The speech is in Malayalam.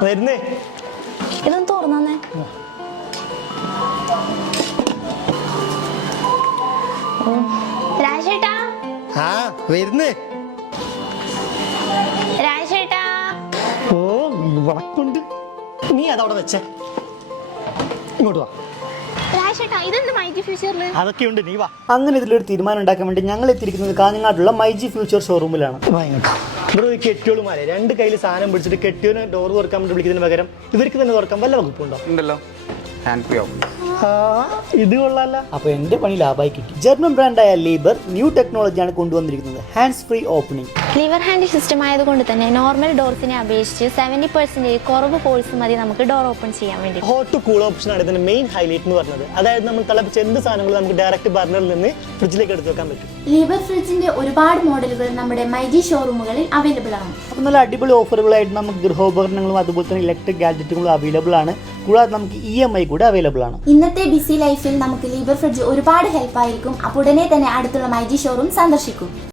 വരുന്നേ. ഇതൊന്ന് തുറന്നേ. രാജേട്ടാ. ആ വരുന്നേ. രാജേട്ടാ. ഓ വടക്കുണ്ട്. നീ അതവിടെ വെച്ചേ. ഇങ്ങോട്ട് വാ. രാജേട്ടാ ഇതെന്ത് മൈജി ഫ്യൂച്ചറിൽ? അതൊക്കെ ഉണ്ട്, നീ വാ. അങ്ങനെ ഇതിലൊരു തീരുമാനം ഉണ്ടാക്കാൻ വേണ്ടി ഞങ്ങൾ എത്തിയിരിക്കുന്നത് കാഞ്ഞങ്ങാട്ടുള്ള മൈജി ഫ്യൂച്ചർ ഷോറൂമിലാണ്. ഇവിടെ ഒരു കെട്ടിയോളുമാരെ രണ്ട് കയ്യിൽ സാധനം പിടിച്ചിട്ട് കെട്ടിയോനെ ഡോർ തുറക്കാൻ വേണ്ടി വിളിക്കുന്നതിന് പകരം ഇവർക്ക് തന്നെ തുറക്കാൻ വല്ല വകുപ്പുണ്ടോ? ഉണ്ടല്ലോ, ഹാൻഡ് ഫ്രീ ആവും. ഇത് കൊള്ളാല്ല. അപ്പോൾ എൻ്റെ പണി ലാഭമായി കിട്ടി. ജർമ്മൻ ബ്രാൻഡായ ലീബർ ന്യൂ ടെക്നോളജിയാണ് കൊണ്ടുവന്നിരിക്കുന്നത്, hands free opening. Liver hand system ആയതുകൊണ്ട് തന്നെ നോർമൽ ഡോർസിനെ അപേക്ഷിച്ച് 70% കുറവ് ഫോഴ്സ് മതി നമുക്ക് ഡോർ ഓപ്പൺ ചെയ്യാൻ വേണ്ടി. ഹോട്ട് ടു കൂൾ ഓപ്ഷനാണ് ഇതിന്റെ മെയിൻ ഹൈലൈറ്റ് എന്ന് പറഞ്ഞത്. അതായത് നമ്മൾ തിളപ്പിച്ച എന്ത് സാധനങ്ങളും നമുക്ക് ഡയറക്റ്റ് ബർണറിൽ നിന്ന് ഫ്രിഡ്ജിലേക്ക് എടുത്ത് വെക്കാൻ പറ്റും. ലീബർ ഫ്രിഡ്ജിന്റെ ഒരുപാട് മോഡലുകൾ നമ്മുടെ മൈജി ഷോറൂമുകളിൽ അവൈലബിൾ ആണ്. അപ്പോൾ നല്ല അടിപൊളി ഓഫറുകളായിട്ട് നമുക്ക് ഗൃഹോപകരണങ്ങളും അതുപോലെ തന്നെ ഇലക്ട്രിക് ഗാഡ്ജറ്റുകളും അവൈലബിൾ ആണ്. കൂടാതെ നമുക്ക് EMI കൂടെ അവൈലബിൾ ആണ്. ഇന്നത്തെ ബിസി ലൈഫിൽ നമുക്ക് ലീബർ ഫ്രിഡ്ജ് ഒരുപാട് ഹെൽപ്പ് ആയിരിക്കും. അപ്പോൾ ഉടനെ തന്നെ അടുത്തുള്ള മൈജി ഷോറൂം സന്ദർശിക്കും.